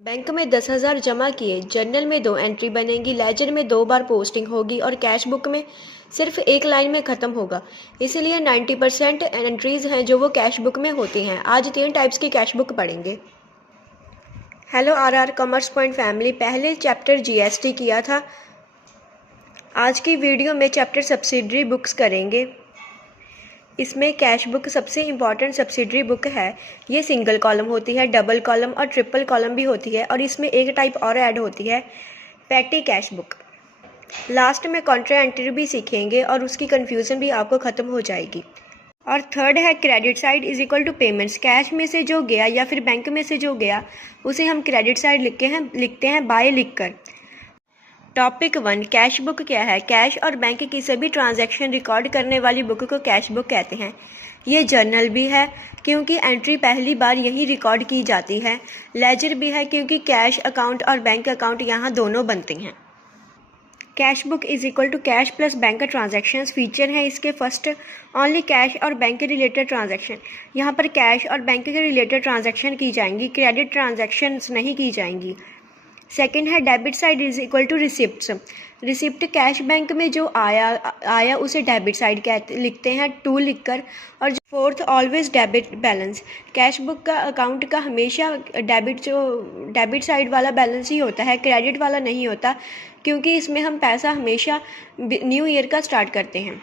Bank में 10,000 जमा किए, जर्नल में 2 एंट्री बनेंगी, लेजर में 2 बार पोस्टिंग होगी और कैश बुक में सिर्फ 1 लाइन में ख़त्म होगा। इसीलिए 90% एंट्रीज हैं जो वो कैश बुक में होती हैं। आज 3 टाइप्स की कैश बुक पढ़ेंगे। Hello our commerce point family, पहले चैप्टर जीएसटी किया था। आज की वीडियो में चैप्टर सब्सिडरी बुक्स करेंगे। इसमें कैश बुक सबसे इम्पॉर्टेंट सब्सिडरी बुक है। ये सिंगल कॉलम होती है, डबल कॉलम और ट्रिपल कॉलम भी होती है और इसमें एक टाइप और ऐड होती है, पैटी कैश बुक। लास्ट में कॉन्ट्रा एंट्री भी सीखेंगे और उसकी कन्फ्यूज़न भी आपको ख़त्म हो जाएगी। और थर्ड है credit side is equal to payments. Cash में से जो गया या फिर बैंक में से जो गया उसे हम क्रेडिट साइड लिखते हैं बाय लिखकर। टॉपिक 1, कैश बुक क्या है। कैश और बैंक की सभी ट्रांजैक्शन रिकॉर्ड करने वाली बुक को कैश बुक कहते हैं। ये जर्नल भी है क्योंकि एंट्री पहली बार यही रिकॉर्ड की जाती है। लेजर भी है क्योंकि कैश अकाउंट और बैंक अकाउंट यहाँ दोनों बनते हैं। Cash book is equal to cash plus bank transactions. Feature है इसके फर्स्ट, ओनली कैश और बैंक के रिलेटेड ट्रांजैक्शन। यहाँ पर कैश और बैंक के रिलेटेड ट्रांजैक्शन की जाएंगी, क्रेडिट ट्रांजैक्शंस नहीं की जाएंगी। सेकेंड है debit side is equal to receipts. Receipt cash bank में जो आया उसे डेबिट साइड लिखते हैं 2 लिखकर। और fourth always debit balance. Cash book का अकाउंट का हमेशा डेबिट साइड वाला बैलेंस ही होता है, क्रेडिट वाला नहीं होता, क्योंकि इसमें हम पैसा हमेशा न्यू ईयर का स्टार्ट करते हैं।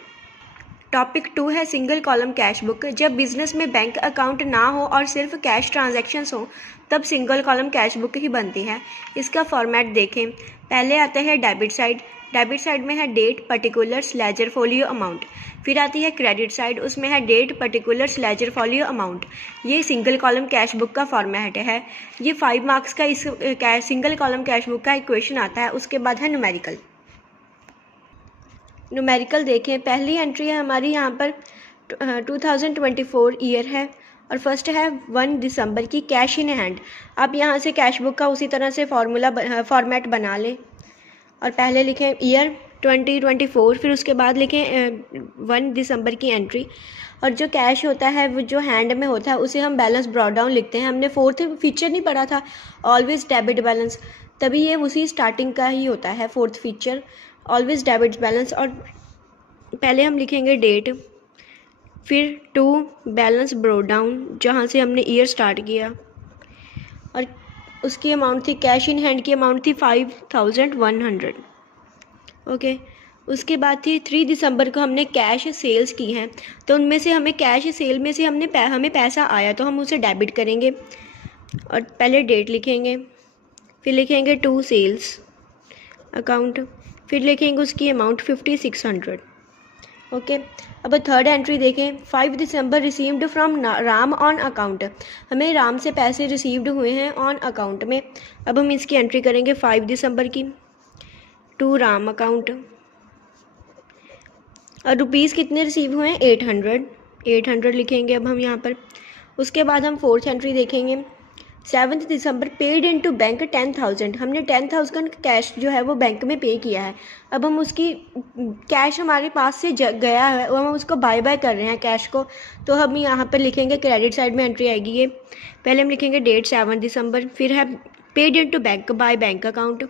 टॉपिक 2 है सिंगल कॉलम कैश बुक। जब बिजनेस में बैंक अकाउंट ना हो और सिर्फ कैश ट्रांजैक्शंस हो तब सिंगल कॉलम कैश बुक ही बनती है। इसका फॉर्मेट देखें। पहले आता है डेबिट साइड। डेबिट साइड में है date, particulars, ledger, folio, amount. फिर आती है क्रेडिट साइड, उसमें है date, particulars, ledger, folio, amount. ये सिंगल कॉलम कैश बुक का फॉर्मेट है। ये 5 मार्क्स का इस सिंगल कॉलम कैश बुक का इक्वेशन आता है। उसके बाद है न्यूमेरिकल। न्यूमेरिकल देखें। पहली एंट्री है हमारी यहाँ पर 2024 ईयर है और फर्स्ट है 1 दिसंबर की, कैश इन हैंड। आप यहाँ से कैश बुक का उसी तरह से फॉर्मेट बना लें और पहले लिखें ईयर 2024, फिर उसके बाद लिखें 1 दिसंबर की एंट्री। और जो कैश होता है वो जो हैंड में होता है उसे हम बैलेंस ब्रॉट डाउन लिखते हैं। हमने फोर्थ फीचर नहीं पढ़ा था, ऑलवेज डेबिट बैलेंस, तभी ये उसी स्टार्टिंग का ही होता है fourth feature, always debit balance. और पहले हम लिखेंगे डेट, फिर 2 बैलेंस ब्रॉट डाउन जहाँ से हमने ईयर स्टार्ट किया, और उसकी अमाउंट थी, कैश इन हैंड की अमाउंट थी 5100। ओके। उसके बाद थी 3 दिसंबर को हमने कैश सेल्स की हैं, तो उनमें से हमें कैश सेल में से हमें पैसा आया तो हम उसे डेबिट करेंगे और पहले डेट लिखेंगे, फिर लिखेंगे 2 सेल्स अकाउंट, फिर लिखेंगे उसकी अमाउंट 5600। ओके। अब थर्ड एंट्री देखें। 5 December received from Ram on account. हमें राम से पैसे रिसीव्ड हुए हैं ऑन अकाउंट में। अब हम इसकी एंट्री करेंगे 5 दिसंबर की, टू राम अकाउंट। और रुपीज़ कितने रिसीव हुए हैं, 800 लिखेंगे अब हम यहाँ पर। उसके बाद हम फोर्थ एंट्री देखेंगे। 7 दिसंबर पेड इन टू बैंक 10,000। हमने 10,000 कैश जो है वो बैंक में पे किया है। अब हम उसकी कैश हमारे पास से गया है, हम उसको बाय कर रहे हैं कैश को, तो हम यहाँ पर लिखेंगे क्रेडिट साइड में एंट्री आएगी ये। पहले हम लिखेंगे डेट 7 दिसंबर, फिर है paid into bank by bank account.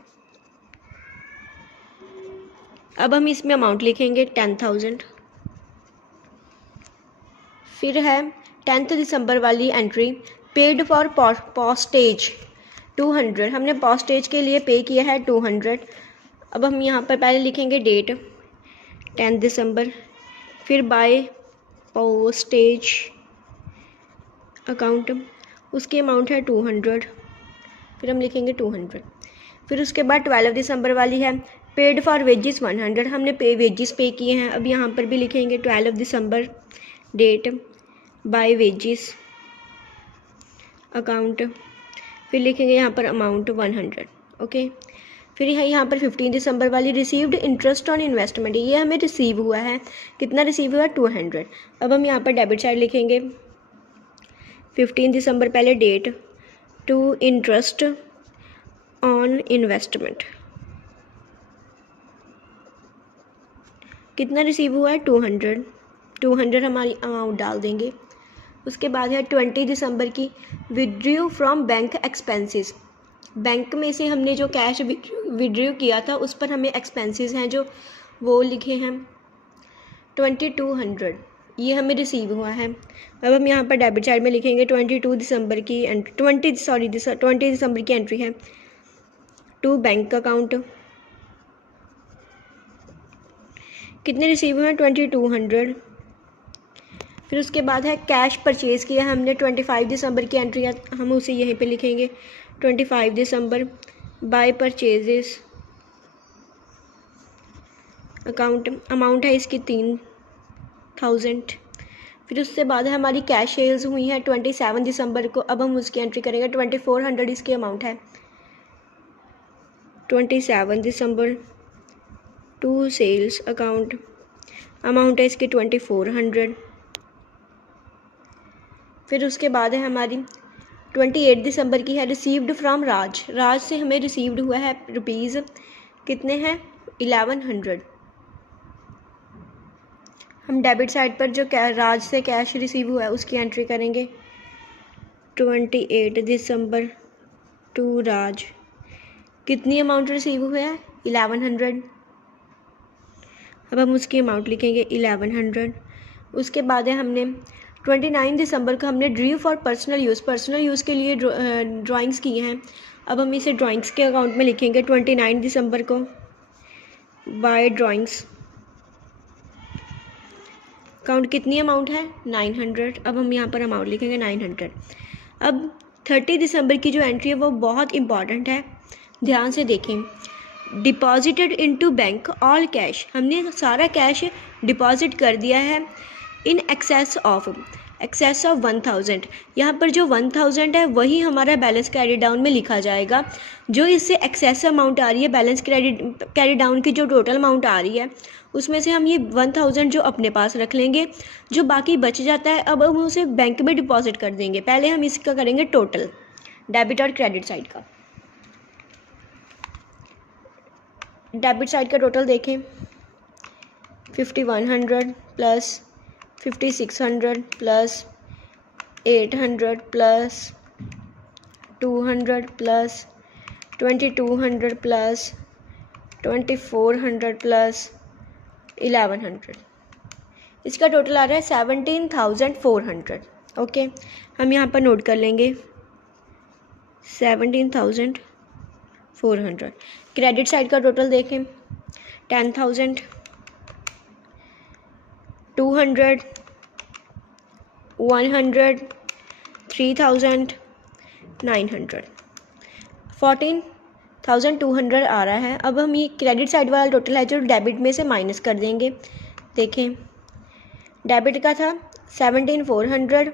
अब हम इसमें अमाउंट लिखेंगे 10,000। फिर है 10 दिसंबर वाली एंट्री, पेड फॉर पोस्टेज 200। हमने पोस्टेज के लिए पे किया है 200। अब हम यहाँ पर पहले लिखेंगे डेट 10 दिसंबर, फिर बाय पोस्टेज अकाउंट, उसकी अमाउंट है 200, फिर हम लिखेंगे 200। फिर उसके बाद 12 दिसंबर वाली है, पेड फॉर वेजेस 100। हमने वेजेस पे किए हैं। अब यहाँ पर भी लिखेंगे 12 दिसंबर डेट बाय वेजेस अकाउंट, फिर लिखेंगे यहाँ पर अमाउंट 100। ओके। फिर यहाँ पर 15 दिसंबर वाली रिसीव्ड इंटरेस्ट ऑन इन्वेस्टमेंट, ये हमें रिसीव हुआ है। कितना रिसीव हुआ, 200। अब हम यहाँ पर डेबिट साइड लिखेंगे 15 दिसंबर पहले date, to interest on investment, कितना रिसीव हुआ है, 200 हमारी अमाउंट डाल देंगे। उसके बाद है 20 दिसंबर की, withdraw from bank expenses. Bank में से हमने जो कैश विड्रॉ किया था उस पर हमें एक्सपेंसेस हैं जो वो लिखे हैं 2200, ये हमें रिसीव हुआ है। अब हम यहाँ पर डेबिट साइड में लिखेंगे 22 दिसंबर की 20 दिसंबर की एंट्री है टू बैंक अकाउंट। कितने रिसीव हुए हैं 2200। फिर उसके बाद है कैश परचेज़ किया है हमने 25 दिसंबर की एंट्री है, हम उसे यहीं पे लिखेंगे 25 दिसंबर। बाय परचेजेस अकाउंट, अमाउंट है इसकी 3000। फिर उससे बाद है हमारी कैश सेल्स हुई है 27 दिसंबर को, अब हम उसकी एंट्री करेंगे 2400 इसकी अमाउंट है 27 December two sales account, amount है इसकी 2400। फिर उसके बाद है हमारी 28 दिसंबर की है रिसीव्ड फ्रॉम राज, राज से हमें रिसीव्ड हुआ है रुपीज़ कितने हैं 1100। हम डेबिट साइड पर जो राज से कैश रिसीव हुआ है उसकी एंट्री करेंगे 28 दिसंबर टू राज, कितनी अमाउंट रिसीव हुआ है 1100। अब हम उसकी अमाउंट लिखेंगे 1100। उसके बाद है हमने 29 दिसंबर को हमने ड्रू फॉर पर्सनल यूज़ के लिए ड्राइंग्स किए हैं, अब हम इसे ड्राइंग्स के अकाउंट में लिखेंगे 29 दिसंबर को बाय ड्राइंग्स अकाउंट, कितनी अमाउंट है 900। अब हम यहाँ पर अमाउंट लिखेंगे 900। अब 30 दिसंबर की जो एंट्री है वो बहुत इंपॉर्टेंट है, ध्यान से देखें। Deposited into bank all cash, हमने सारा कैश डिपॉजिट कर दिया है इन एक्सेस ऑफ 1000। यहाँ पर जो 1000 है वही हमारा बैलेंस कैरी डाउन में लिखा जाएगा। जो इससे एक्सेस अमाउंट आ रही है बैलेंस कैरी डाउन की जो टोटल अमाउंट आ रही है उसमें से हम ये 1000 जो अपने पास रख लेंगे, जो बाकी बच जाता है अब हम उसे बैंक में डिपॉजिट कर देंगे। पहले हम इसका करेंगे टोटल डेबिट और क्रेडिट साइड का। डेबिट साइड का टोटल देखें 5100 plus 5600 plus 800 plus 200 plus 2200 plus 2400 plus 1100, इसका टोटल आ रहा है 17400। ओके, हम यहाँ पर नोट कर लेंगे 17400। क्रेडिट साइड का टोटल देखें 10,000 200 100 3000 900 14,200 आ रहा है। अब हम ये क्रेडिट साइड वाला टोटल है जो डेबिट में से माइनस कर देंगे। देखें डेबिट का था 17,400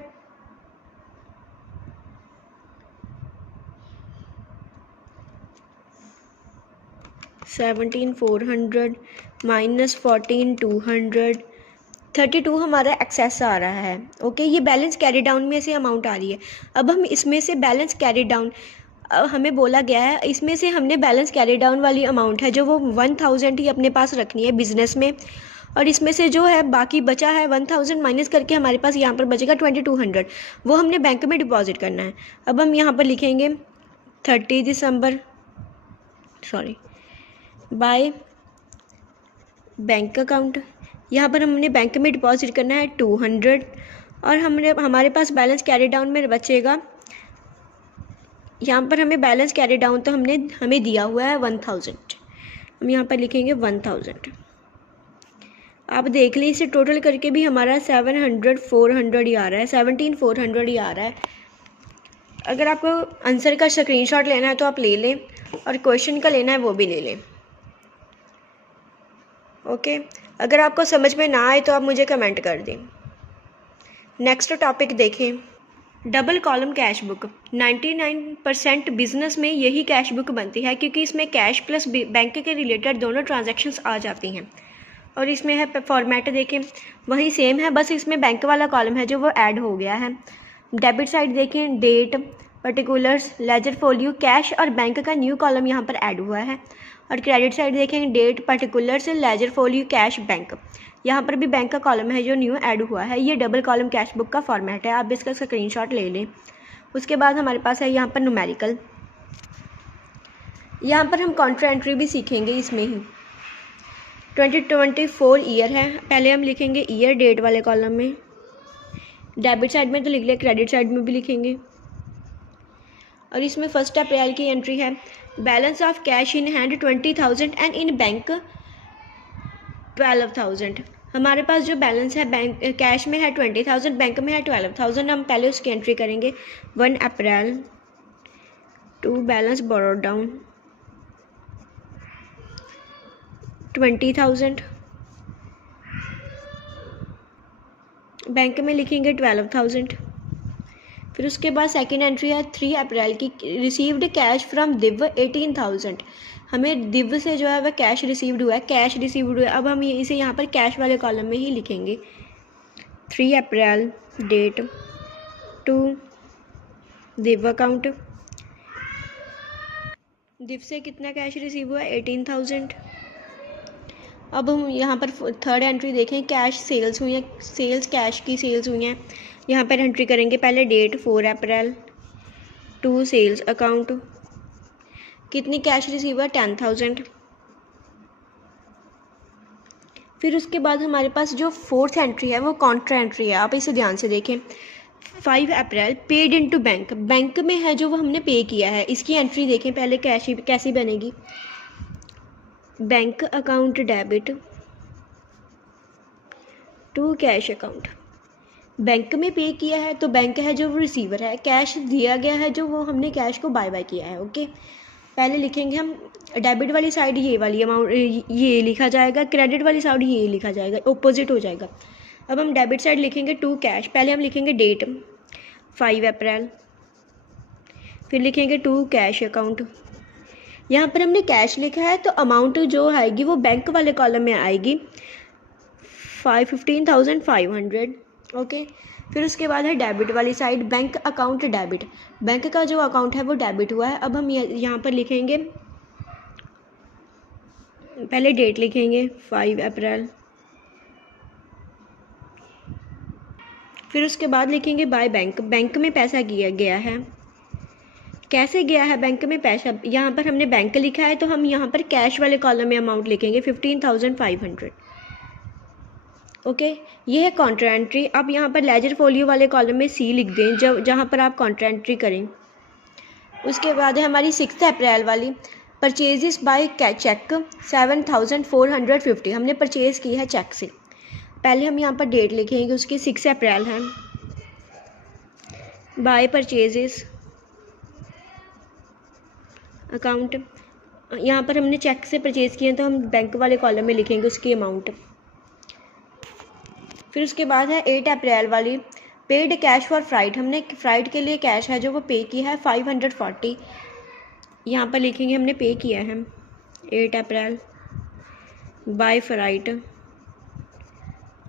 माइनस 14,200 32 हमारा एक्सेस आ रहा है। ओके, ये बैलेंस कैरी डाउन में से अमाउंट आ रही है। अब हम इसमें से बैलेंस कैरी डाउन, हमें बोला गया है इसमें से हमने बैलेंस कैरी डाउन वाली अमाउंट है जो वो 1000 ही अपने पास रखनी है बिजनेस में, और इसमें से जो है बाकी बचा है 1000 माइनस करके हमारे पास यहाँ पर बचेगा 2200, वो हमने बैंक में डिपॉजिट करना है। अब हम यहाँ पर लिखेंगे 30 दिसंबर बाय बैंक अकाउंट, यहाँ पर हमने बैंक में डिपॉजिट करना है 200 और हमारे पास बैलेंस कैरी डाउन में बचेगा, यहाँ पर हमें बैलेंस कैरी डाउन तो हमें दिया हुआ है 1000, हम यहाँ पर लिखेंगे 1000। आप देख लें इसे टोटल करके भी हमारा 400 ही आ रहा है, 17,400 ही आ रहा है। अगर आपको आंसर का स्क्रीनशॉट लेना है तो आप ले लें और क्वेश्चन का लेना है वो भी ले लें। ओके, अगर आपको समझ में ना आए तो आप मुझे कमेंट कर दें। नेक्स्ट टॉपिक देखें, double column cash book. 99% business में यही कैश बुक बनती है क्योंकि इसमें कैश प्लस बैंक के रिलेटेड दोनों ट्रांजैक्शंस आ जाती हैं। और इसमें है फॉर्मेट देखें वही सेम है, बस इसमें बैंक वाला कॉलम है जो वो ऐड हो गया है। डेबिट साइड देखें date, particulars, ledger folio, cash और बैंक का न्यू कॉलम यहाँ पर ऐड हुआ है। और क्रेडिट साइड देखें date, particulars, ledger folio, cash, bank, यहाँ पर भी बैंक का कॉलम है जो न्यू ऐड हुआ है। ये डबल कॉलम कैश बुक का फॉर्मेट है, आप इसका स्क्रीनशॉट ले लें। उसके बाद हमारे पास है यहाँ पर न्यूमेरिकल। यहाँ पर हम काउंटर एंट्री भी सीखेंगे इसमें ही। 2024 ईयर है, पहले हम लिखेंगे ईयर डेट वाले कॉलम में, डेबिट साइड में तो लिख लिया, क्रेडिट साइड में भी लिखेंगे। और इसमें 1 अप्रैल की एंट्री है, balance of cash in hand 20,000 and in bank 12,000। हमारे पास जो बैलेंस है बैंक कैश में है 20,000, बैंक में है 12,000। हम पहले उसकी एंट्री करेंगे। 1 April to balance borrowed down 20,000, bank में लिखेंगे 12,000। फिर उसके बाद सेकेंड एंट्री है 3 अप्रैल की, रिसीव्ड कैश फ्रॉम दिव्य 18,000। हमें दिव्य से जो है वह कैश रिसीव्ड हुआ है, कैश रिसीव्ड हुआ है। अब हम इसे यहाँ पर कैश वाले कॉलम में ही लिखेंगे। 3 अप्रैल date to Divya account, Divya से कितना कैश रिसीव हुआ है 18,000। अब हम यहाँ पर थर्ड एंट्री देखें, कैश सेल्स हुई हैं, सेल्स कैश की सेल्स हुई हैं। यहाँ पर एंट्री करेंगे पहले डेट 4 अप्रैल टू सेल्स अकाउंट, कितनी कैश रिसीव हुआ 10,000। फिर उसके बाद हमारे पास जो फोर्थ एंट्री है वो काउंटर एंट्री है, आप इसे ध्यान से देखें। 5 अप्रैल पेड इनटू बैंक, बैंक में है जो वो हमने पे किया है, इसकी एंट्री देखें पहले कैसी बनेगी। Bank account debit to cash account, bank में पे किया है तो बैंक है जो वो रिसीवर है, कैश दिया गया है जो वो हमने कैश को बाय किया है। ओके, पहले लिखेंगे हम डेबिट वाली साइड ये वाली अमाउंट ये लिखा जाएगा, क्रेडिट वाली साइड ये लिखा जाएगा, ऑपोजिट हो जाएगा। अब हम डेबिट साइड लिखेंगे टू कैश, पहले हम लिखेंगे डेट 5 अप्रैल, फिर लिखेंगे टू कैश अकाउंट। यहाँ पर हमने कैश लिखा है तो अमाउंट जो आएगी वो बैंक वाले कॉलम में आएगी 15,500। ओके, फिर उसके बाद है डेबिट वाली side, bank account debit, bank का जो अकाउंट है वो डेबिट हुआ है। अब हम यहाँ पर लिखेंगे पहले डेट लिखेंगे 5 अप्रैल, फिर उसके बाद लिखेंगे बाय बैंक, बैंक में पैसा किया गया है, कैसे गया है बैंक में पैसा। यहाँ पर हमने बैंक लिखा है तो हम यहाँ पर कैश वाले कॉलम में अमाउंट लिखेंगे 15,500। ओके, ये है काउंटर एंट्री। अब यहाँ पर लेजर फोलियो वाले कॉलम में सी लिख दें जहाँ पर आप काउंटर एंट्री करें। उसके बाद है हमारी 6 अप्रैल वाली, परचेजेस बाय चेक 7,450, हमने परचेज़ की है चेक से। पहले हम यहाँ पर डेट लिखेंगे उसकी 6 अप्रैल है, बाय परचेजेस अकाउंट, यहाँ पर हमने चेक से परचेज़ किए तो हम बैंक वाले कॉलम में लिखेंगे उसकी अमाउंट। फिर उसके बाद है 8 अप्रैल वाली, पेड कैश फॉर फ्लाइट, हमने फ़्लाइट के लिए कैश है जो वो पे किया है 540, यहाँ पर लिखेंगे हमने पे किया है 8 अप्रैल बाय फ्लाइट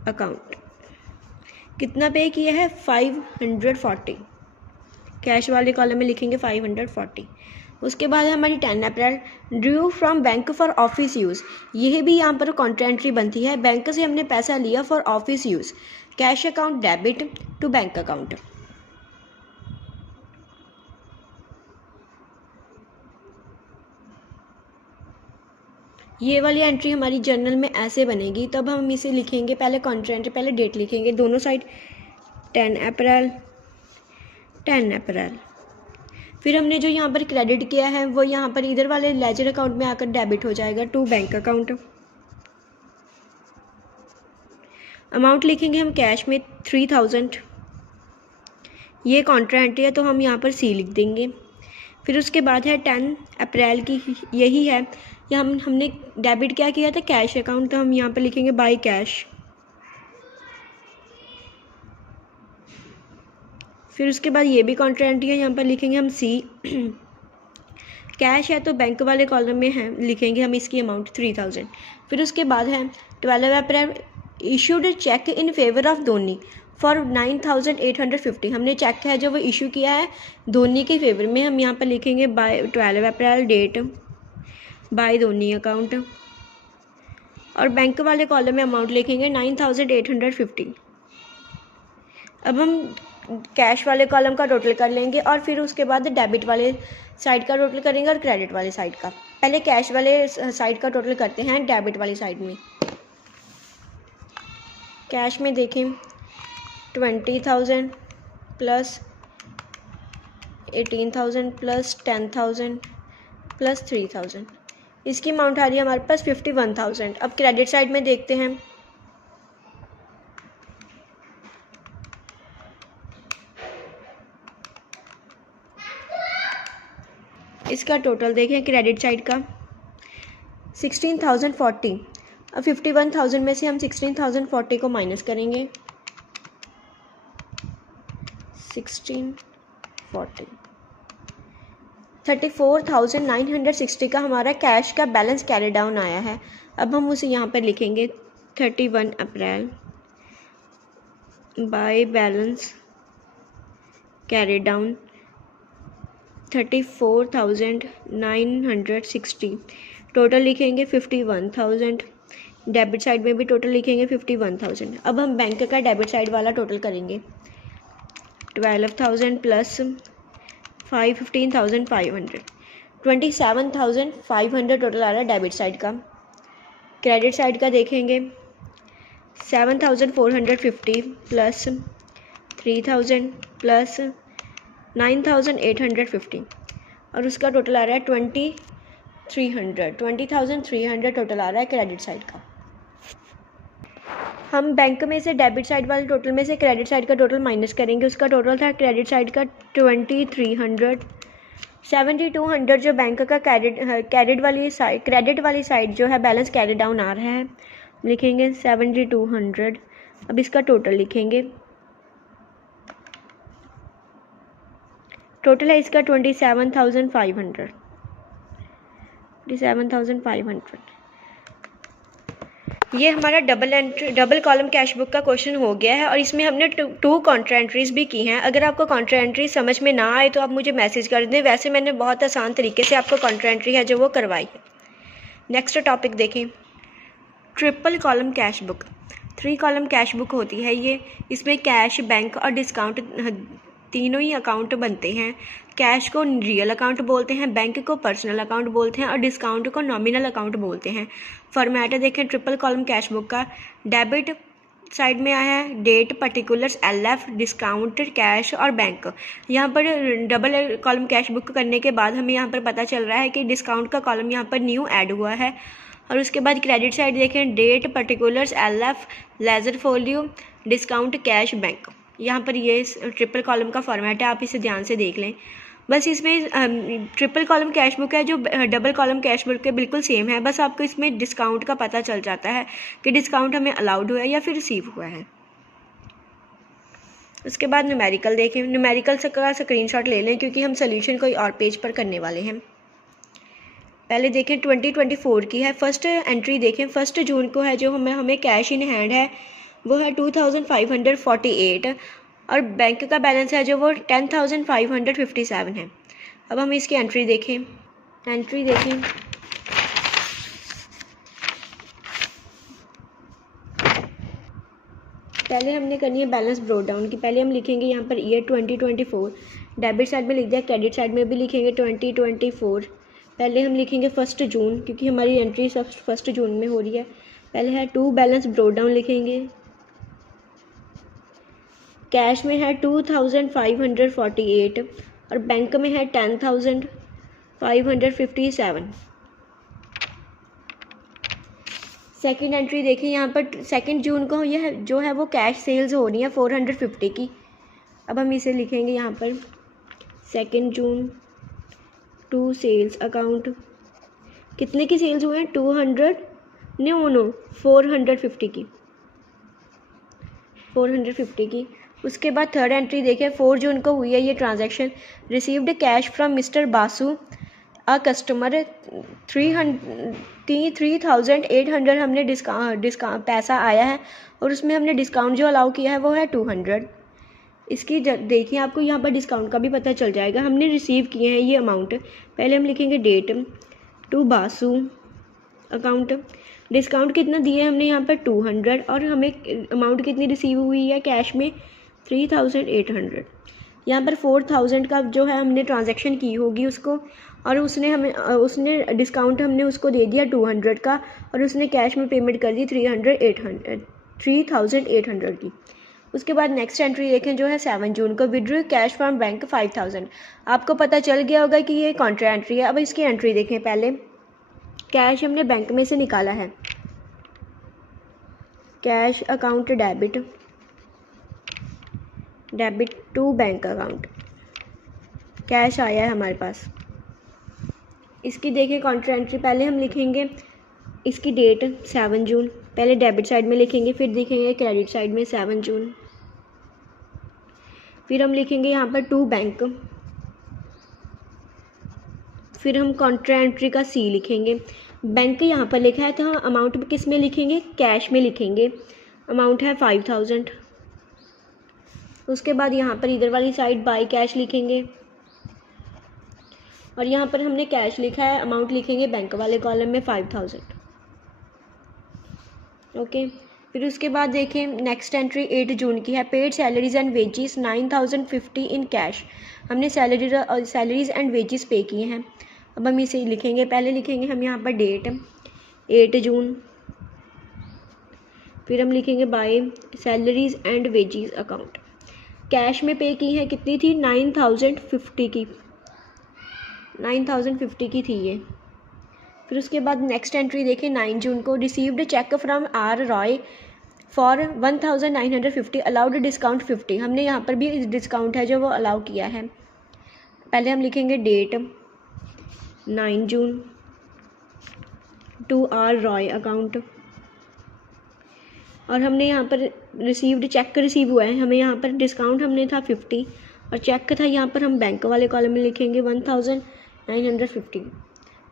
अकाउंट, कितना पे किया है 540, कैश वाले कॉलम में लिखेंगे 540। उसके बाद है हमारी 10 April, drew from bank for office use, यह भी यहाँ पर काउंटर एंट्री बनती है, बैंक से हमने पैसा लिया for office use, cash account debit to bank account. ये वाली एंट्री हमारी जर्नल में ऐसे बनेगी, तब हम इसे लिखेंगे पहले काउंटर एंट्री, पहले डेट लिखेंगे दोनों साइड 10 अप्रैल 10 अप्रैल। फिर हमने जो यहाँ पर क्रेडिट किया है वो यहाँ पर इधर वाले लेजर अकाउंट में आकर डेबिट हो जाएगा टू बैंक अकाउंट। अमाउंट लिखेंगे हम कैश में 3,000, ये काउंटर एंट्री है तो हम यहाँ पर सी लिख देंगे। फिर उसके बाद है 10 अप्रैल की, यही है, यहाँ हमने डेबिट क्या किया था कैश अकाउंट, तो हम यहाँ पर लिखेंगे बाय कैश। फिर उसके बाद ये भी काउंटर एंट्री है, यहाँ पर लिखेंगे हम सी, कैश है तो बैंक वाले कॉलम में है, लिखेंगे हम इसकी अमाउंट 3,000। फिर उसके बाद है 12 April, issued cheque in favour of Dhoni for 9,850, हमने चेक है जो वो इशू किया है धोनी के फेवर में, हम यहाँ पर लिखेंगे bye 12 April date by Dhoni account, और बैंक वाले कॉलम में अमाउंट लिखेंगे 9,850। अब हम कैश वाले कॉलम का टोटल कर लेंगे और फिर उसके बाद डेबिट वाले साइड का टोटल करेंगे और क्रेडिट वाली साइड का। पहले कैश वाले साइड का टोटल करते हैं डेबिट वाली साइड में। कैश में देखें 20,000 प्लस 18,000 प्लस 10,000 प्लस 3,000, इसकी अमाउंट आ रही है हमारे पास 51,000। अब क्रेडिट साइड में देखते हैं। इसका टोटल देखें क्रेडिट साइड का 16,040। अब 51,000 में से हम 16,040 को माइनस करेंगे। 1640 34,960 का हमारा कैश का बैलेंस कैरी डाउन आया है। अब हम उसे यहाँ पर लिखेंगे 31 April by balance carry down 34,960। Total लिखेंगे 51,000। डेबिट साइड में भी टोटल लिखेंगे 51,000। अब हम बैंक का डेबिट साइड वाला टोटल करेंगे 12,000 प्लस 15,500, 27,500 टोटल आ रहा है डेबिट साइड का। क्रेडिट साइड का देखेंगे 7,450 प्लस 3,000 प्लस 9,850 और उसका टोटल आ रहा है 20,300 टोटल आ रहा है क्रेडिट साइड का। हम बैंक में से डेबिट साइड वाले टोटल में से क्रेडिट साइड का टोटल माइनस करेंगे। उसका टोटल था क्रेडिट साइड का 2,300। 7,200 जो बैंक का क्रेडिट वाली साइड जो है बैलेंस कैरी डाउन आ रहा है, लिखेंगे 7,200। अब इसका टोटल लिखेंगे। टोटल है इसका 27,500। ये हमारा डबल कॉलम कैश बुक का क्वेश्चन हो गया है और इसमें हमने टू कॉन्ट्रा एंट्रीज भी की हैं। अगर आपको कॉन्ट्रा एंट्री समझ में ना आए तो आप मुझे मैसेज कर दें। वैसे मैंने बहुत आसान तरीके से आपको कॉन्ट्रा एंट्री है जो वो करवाई है। नेक्स्ट टॉपिक देखें, triple column cash book. 3 column cash book होती है ये। इसमें कैश, बैंक और डिस्काउंट तीनों ही अकाउंट बनते हैं। कैश को रियल अकाउंट बोलते हैं, बैंक को पर्सनल अकाउंट बोलते हैं और डिस्काउंट को नॉमिनल अकाउंट बोलते हैं। फॉर्मेट देखें ट्रिपल कॉलम कैश बुक का। डेबिट साइड में आया है date, particulars, LF, discount, cash और बैंक। यहाँ पर डबल कॉलम कैश बुक करने के बाद हमें यहाँ पर पता चल रहा है कि डिस्काउंट का कॉलम यहाँ पर न्यू ऐड हुआ है। और उसके बाद क्रेडिट साइड देखें date, particulars, LF, ledger folio, discount, cash, bank. यहाँ पर ये ट्रिपल कॉलम का फॉर्मेट है, आप इसे ध्यान से देख लें। बस इसमें ट्रिपल कॉलम कैश बुक है जो डबल कॉलम कैश बुक के बिल्कुल सेम है। बस आपको इसमें डिस्काउंट का पता चल जाता है कि डिस्काउंट हमें अलाउड हुआ है या फिर रिसीव हुआ है। उसके बाद न्यूमेरिकल देखें। न्यूमेरिकल का स्क्रीनशॉट ले लें क्योंकि हम सोल्यूशन कोई और पेज पर करने वाले हैं। पहले देखें 2024 की है। फर्स्ट एंट्री देखें 1 जून को है जो हमें कैश इन हैंड है वो है 2,548 और बैंक का बैलेंस है जो वो 10,557 है। अब हम इसकी एंट्री देखें। पहले हमने करनी है बैलेंस ब्रोड डाउन की। पहले हम लिखेंगे यहाँ पर ईयर 2024, डेबिट साइड में लिख दिया, क्रेडिट साइड में भी लिखेंगे 2024। पहले हम लिखेंगे 1 जून क्योंकि हमारी एंट्री सब 1 जून में हो रही है। पहले है टू बैलेंस ब्रोड डाउन लिखेंगे। कैश में है 2,548 और बैंक में है 10,557। सेकंड एंट्री देखें यहाँ पर 2 जून को यह जो है वो कैश सेल्स हो रही है 450 की। अब हम इसे लिखेंगे यहाँ पर 2 जून टू सेल्स अकाउंट। कितने की सेल्स हुए हैं? 450 की। 450 की। उसके बाद थर्ड एंट्री देखें 4 जून को हुई है ये transaction. Received cash from mister Basu a customer 3,800 हमने डिस्काउंट पैसा आया है और उसमें हमने डिस्काउंट जो अलाउ किया है वो है 200। इसकी देखिए आपको यहाँ पर डिस्काउंट का भी पता चल जाएगा। हमने रिसीव किए हैं ये अमाउंट। पहले हम लिखेंगे date to Basu account. Discount कितना दिए हमने यहाँ पर 200 और हमें अमाउंट कितनी रिसीव हुई है कैश में 3,800। यहाँ पर 4000 का जो है हमने ट्रांजैक्शन की होगी उसको, और उसने डिस्काउंट हमने उसको दे दिया 200 का, और उसने कैश में पेमेंट कर दी 3800 की। उसके बाद नेक्स्ट एंट्री देखें जो है 7 जून को, विड्रॉ कैश फ्रॉम बैंक 5000। आपको पता चल गया होगा कि ये कॉन्ट्रा एंट्री है। अब इसकी एंट्री देखें। पहले कैश हमने बैंक में से निकाला है, cash account debit to bank account, cash आया है हमारे पास। इसकी देखें कॉन्ट्रा एंट्री। पहले हम लिखेंगे इसकी डेट 7 जून, पहले डेबिट साइड में लिखेंगे, फिर लिखेंगे क्रेडिट साइड में 7 जून, फिर हम लिखेंगे यहाँ पर टू बैंक, फिर हम कॉन्ट्रा एंट्री का सी लिखेंगे। बैंक यहाँ पर लिखा है तो हम अमाउंट किस में लिखेंगे, कैश में लिखेंगे। अमाउंट है 5000। उसके बाद यहाँ पर इधर वाली साइड बाय कैश लिखेंगे, और यहाँ पर हमने कैश लिखा है, अमाउंट लिखेंगे बैंक वाले कॉलम में 5000। ओके, फिर उसके बाद देखें नेक्स्ट एंट्री 8 जून की है, paid salaries and wages 9050 in cash. हमने सैलरीज एंड वेजेस पे किए हैं। अब हम इसे लिखेंगे। पहले लिखेंगे हम यहाँ पर डेट 8 जून, फिर हम लिखेंगे by salaries and wages account. Cash में पे की है कितनी थी, 9050 की, 9050 की थी ये। फिर उसके बाद नेक्स्ट एंट्री देखें 9 जून को, received cheque from R Roy for 1950 allowed discount 50। हमने यहाँ पर भी डिस्काउंट है जो वो अलाउ किया है। पहले हम लिखेंगे डेट 9 जून टू आर रॉय अकाउंट, और हमने यहाँ पर रिसीव्ड चेक रिसीव हुआ है, हमें यहाँ पर डिस्काउंट हमने था 50 और चेक था यहाँ पर हम बैंक वाले कॉलम में लिखेंगे 1950।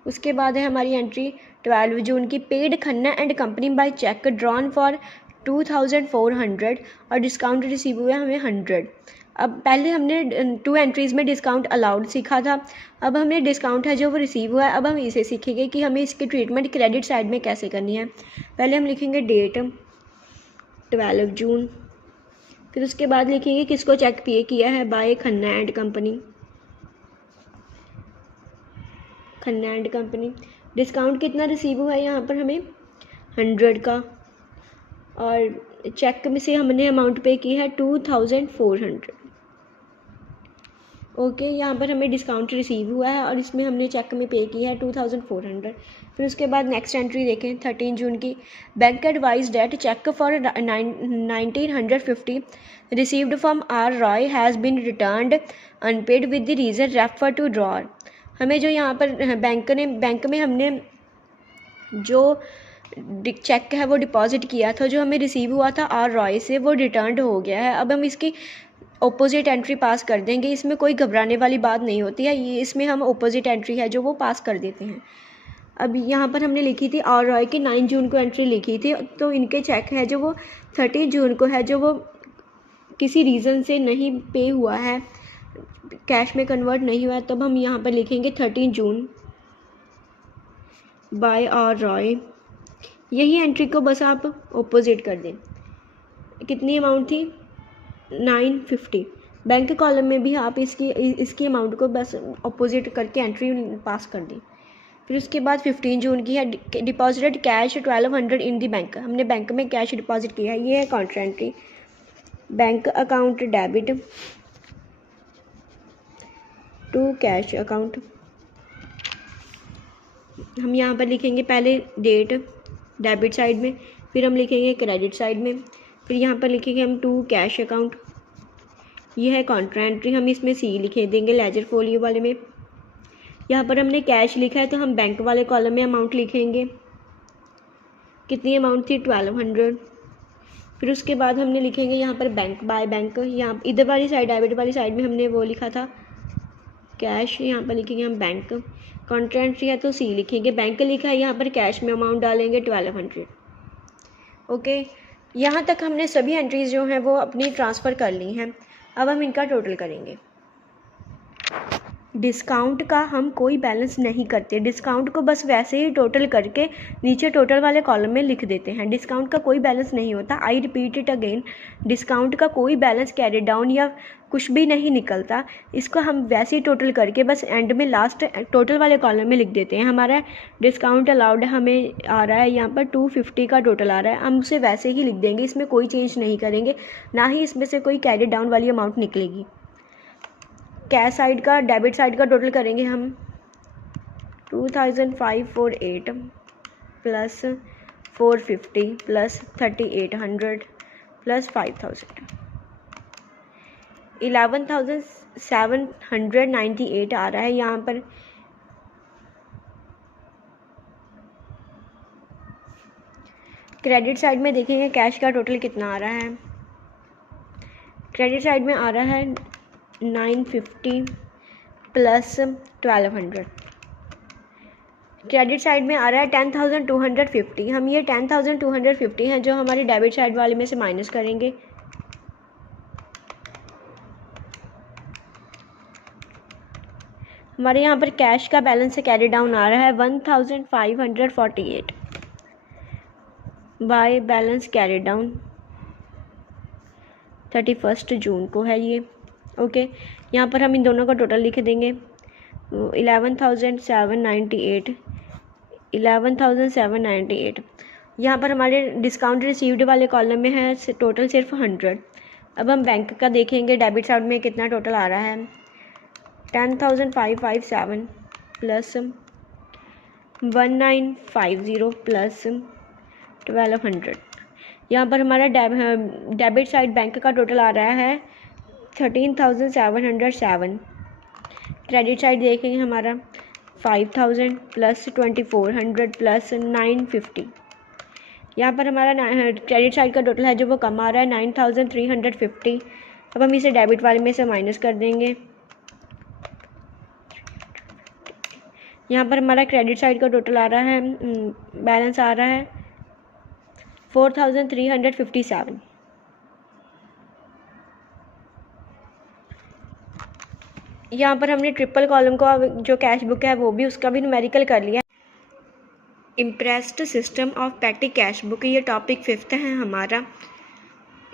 उसके बाद है हमारी एंट्री 12 जून की, paid Khanna and company by check drawn for 2400 और डिस्काउंट रिसीव हुआ हमें 100। अब पहले हमने 2 एंट्रीज़ में डिस्काउंट अलाउड सीखा था, अब हमें डिस्काउंट है जो वो रिसीव हुआ है। अब हम इसे सीखेंगे कि हमें इसकी ट्रीटमेंट क्रेडिट साइड में कैसे करनी है। पहले हम लिखेंगे डेट 12 जून, फिर उसके बाद लिखेंगे किसको चेक पे किया है, by Khanna and company. Discount कितना रिसीव हुआ है यहाँ पर हमें 100 का, और चेक में से हमने अमाउंट पे की है 2400। ओके, यहाँ पर हमें डिस्काउंट रिसीव हुआ है और इसमें हमने चेक में पे किया है 2400। फिर उसके बाद नेक्स्ट एंट्री देखें 13 जून की, bank advise date cheque for 1950 received from R Roy has been returned unpaid with the reason refer to drawer. हमें जो यहाँ पर बैंक में हमने जो चेक है वो डिपॉजिट किया था, जो हमें रिसीव हुआ था आर रॉय से, वो रिटर्न्ड हो गया है। अब हम इसकी ऑपोजिट एंट्री पास कर देंगे। इसमें कोई घबराने वाली बात नहीं होती है, ये इसमें हम ऑपोजिट एंट्री है जो वो पास कर देते हैं। अब यहाँ पर हमने लिखी थी आर रॉय की 9 जून को एंट्री लिखी थी, तो इनके चेक है जो वो 30 जून को है, जो वो किसी रीज़न से नहीं पे हुआ है, कैश में कन्वर्ट नहीं हुआ है। तब हम यहाँ पर लिखेंगे 13 जून बाय आर रॉय। यही एंट्री को बस आप ऑपोजिट कर दें। कितनी अमाउंट थी, 950। बैंक कॉलम में भी आप इसकी अमाउंट को बस ऑपोजिट करके एंट्री पास कर दें। फिर उसके बाद 15 जून की है, deposited cash 1200 in the bank. हमने बैंक में कैश डिपॉजिट किया है, ये है counter entry. Bank account debit to cash account. हम यहाँ पर लिखेंगे पहले डेट डेबिट साइड में, फिर हम लिखेंगे क्रेडिट साइड में, फिर यहाँ पर लिखेंगे हम टू कैश अकाउंट। ये है काउंटर एंट्री, हम इसमें सी लिखे देंगे लेजर फोलियो वाले में। यहाँ पर हमने कैश लिखा है तो हम बैंक वाले कॉलम में अमाउंट लिखेंगे। कितनी अमाउंट थी, 1200। फिर उसके बाद हमने लिखेंगे यहाँ पर बैंक बाय बैंक। यहाँ इधर वाली साइड डेबिट वाली साइड में हमने वो लिखा था कैश, यहाँ पर लिखेंगे हम बैंक। काउंटर एंट्री है तो सी लिखेंगे, बैंक लिखा है यहाँ पर कैश में अमाउंट डालेंगे 1200। ओके, यहाँ तक हमने सभी एंट्रीज जो हैं वो अपनी ट्रांसफ़र कर ली हैं। अब हम इनका टोटल करेंगे। डिस्काउंट का हम कोई बैलेंस नहीं करते, डिस्काउंट को बस वैसे ही टोटल करके नीचे टोटल वाले कॉलम में लिख देते हैं। डिस्काउंट का कोई बैलेंस नहीं होता। I repeat it again, discount का कोई बैलेंस कैरी डाउन या कुछ भी नहीं निकलता। इसको हम वैसे ही टोटल करके बस एंड में लास्ट टोटल वाले कॉलम में लिख देते हैं। हमारा डिस्काउंट अलाउड हमें आ रहा है यहाँ पर 250 का टोटल आ रहा है, हम उसे वैसे ही लिख देंगे, इसमें कोई चेंज नहीं करेंगे, ना ही इसमें से कोई कैरी डाउन वाली अमाउंट निकलेगी। कैश साइड का डेबिट साइड का टोटल करेंगे हम 2548 प्लस 450 प्लस 3800 प्लस 5000 11,798 आ रहा है यहाँ पर। क्रेडिट साइड में देखेंगे कैश का टोटल कितना आ रहा है। क्रेडिट साइड में आ रहा है 950 प्लस 1200। क्रेडिट साइड में आ रहा है 10,250। हम ये 10,250 हैं जो हमारे डेबिट साइड वाले में से माइनस करेंगे। हमारे यहाँ पर कैश का बैलेंस से कैरी डाउन आ रहा है 1,548 बाय बैलेंस कैरी डाउन 31 जून को है ये। ओके, यहाँ पर हम इन दोनों का टोटल लिख देंगे 11,798। यहाँ पर हमारे डिस्काउंट रिसीव्ड वाले कॉलम में है टोटल सिर्फ 100। अब हम बैंक का देखेंगे डेबिट साइड में कितना टोटल आ रहा है। 10,557 प्लस 1950 प्लस 1200। यहाँ पर हमारा डेबिट साइड बैंक का टोटल आ रहा है 13,707। क्रेडिट साइड देखेंगे हमारा 5,000 प्लस 2,400 प्लस 950। यहाँ पर हमारा क्रेडिट साइड का टोटल है जो वो कम आ रहा है 9,350। अब हम इसे डेबिट वाले में से माइनस कर देंगे। यहाँ पर हमारा क्रेडिट साइड का टोटल आ रहा है, बैलेंस आ रहा है 4,357। यहाँ पर हमने ट्रिपल कॉलम का जो कैश बुक है वो भी उसका भी न्यूमेरिकल कर लिया। Impressed system of petty cash book, ये टॉपिक 5th है हमारा।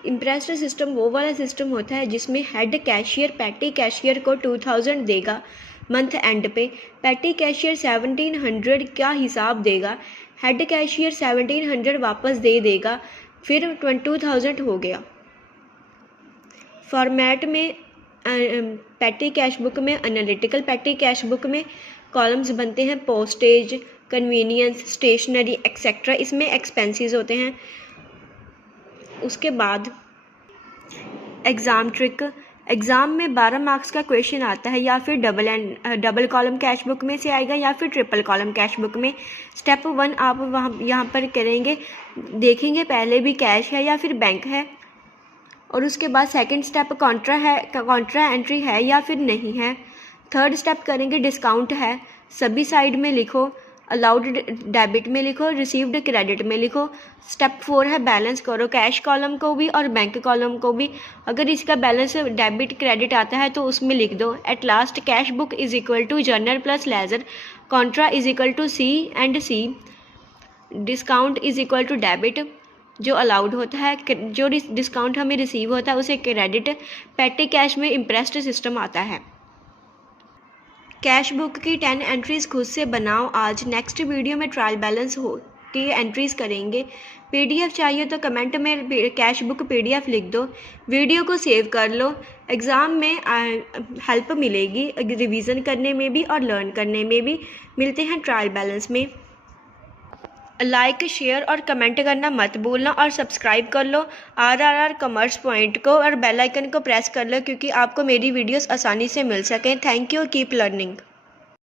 इम्प्रेस्ड सिस्टम वो वाला सिस्टम होता है जिसमें हेड कैशियर पैटी कैशियर को 2000 देगा मंथ एंड पे, पैटी कैशियर 1700 का हिसाब देगा, हेड कैशियर 1700 वापस दे देगा, फिर 22,000 हो गया। फॉर्मेट में पैटी कैश बुक में, एनालिटिकल पैटी कैश बुक में कॉलम्स बनते हैं पोस्टेज, कन्वीनियंस, स्टेशनरी एक्सेट्रा, इसमें एक्सपेंसेस होते हैं। उसके बाद एग्ज़ाम ट्रिक, एग्ज़ाम में 12 मार्क्स का क्वेश्चन आता है, या फिर डबल कॉलम कैश बुक में से आएगा या फिर ट्रिपल कॉलम कैश बुक में। स्टेप 1 आप वहाँ यहाँ पर करेंगे, देखेंगे पहले भी कैश है या फिर बैंक है, और उसके बाद सेकंड स्टेप कॉन्ट्रा एंट्री है या फिर नहीं है। थर्ड स्टेप करेंगे डिस्काउंट है, सभी साइड में लिखो, अलाउड डेबिट में लिखो, रिसीव्ड क्रेडिट में लिखो। स्टेप 4 है बैलेंस करो, कैश कॉलम को भी और बैंक कॉलम को भी। अगर इसका बैलेंस डेबिट क्रेडिट आता है तो उसमें लिख दो at last cash book is equal to journal plus ledger, contra is equal to C and C, discount is equal to debit जो अलाउड होता है, जो डिस्काउंट हमें रिसीव होता है उसे क्रेडिट। पैटी कैश में इम्प्रेस्ड सिस्टम आता है। कैश बुक की 10 एंट्रीज़ खुद से बनाओ आज। नेक्स्ट वीडियो में ट्रायल बैलेंस की एंट्रीज़ करेंगे। पीडीएफ चाहिए तो कमेंट में कैश बुक पीडीएफ लिख दो, वीडियो को सेव कर लो। एग्ज़ाम में हेल्प मिलेगी रिवीजन करने में भी और लर्न करने में भी। मिलते हैं ट्रायल बैलेंस में। लाइक, शेयर और कमेंट करना मत भूलना, और सब्सक्राइब कर लो RRR कॉमर्स पॉइंट को, और बेल आइकन को प्रेस कर लो क्योंकि आपको मेरी वीडियोस आसानी से मिल सकें। Thank you, keep learning.